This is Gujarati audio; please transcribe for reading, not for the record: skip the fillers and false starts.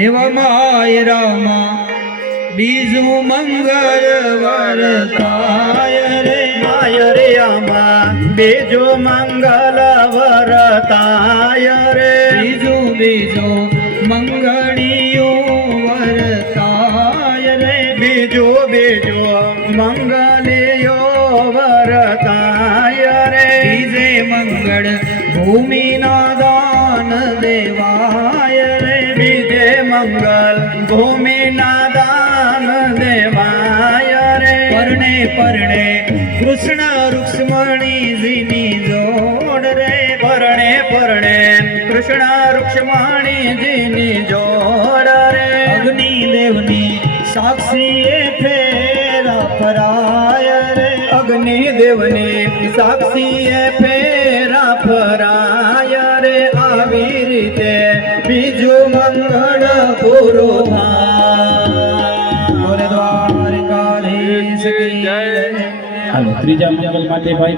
એવામાં રામા બીજું મંગળ વરતાય રે માય રે આમાં બીજું મંગલ વરતાય રે બીજું મંગળિયું વરતાય રે બીજું મંગલિયો વરતાય રે બીજે મંગળ ભૂમિના દાન દેવાય રે બીજે મંગલ ભૂમિના દાન દેવાય રે પરણે પરણે કૃષ્ણ રૂક્ષ્મણીજીની જોડ રે પરણે પરણે કૃષ્ણ રૂક્ષ્મણીજીની જોડ રે અગ્નિદેવની સાક્ષીએ ફેરા ફરાય રે અગ્નિદેવની સાક્ષીએ ફેરા ફરાય રે આવી રીતે બીજું મંગળ પૂરું થાય દ્વારકાધીશ કી જય. હાલો ત્રીજા મંગલ માટે ભાઈ